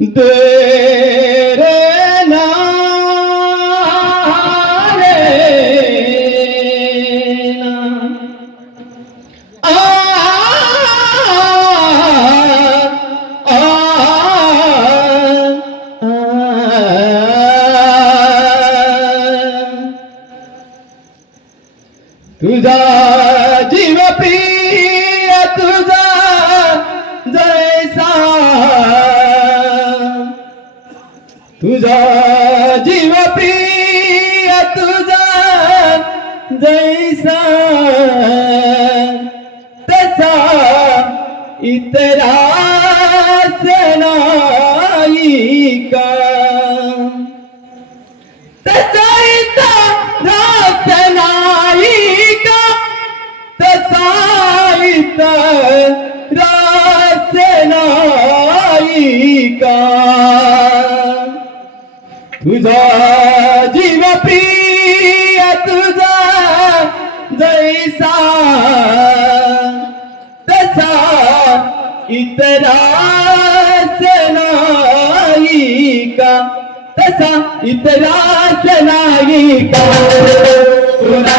दे रे ना रे ना आ आ तुझा तुझा जीव प्रिय तुझा जैसा तसा इतरास नाही का? तसा इतरास नाही का? तसा इतरास नाही का? तुझा जीव प्रिय तुझा जैसा तसा इतरास नाही का? तसा इतरास नाही का? तुला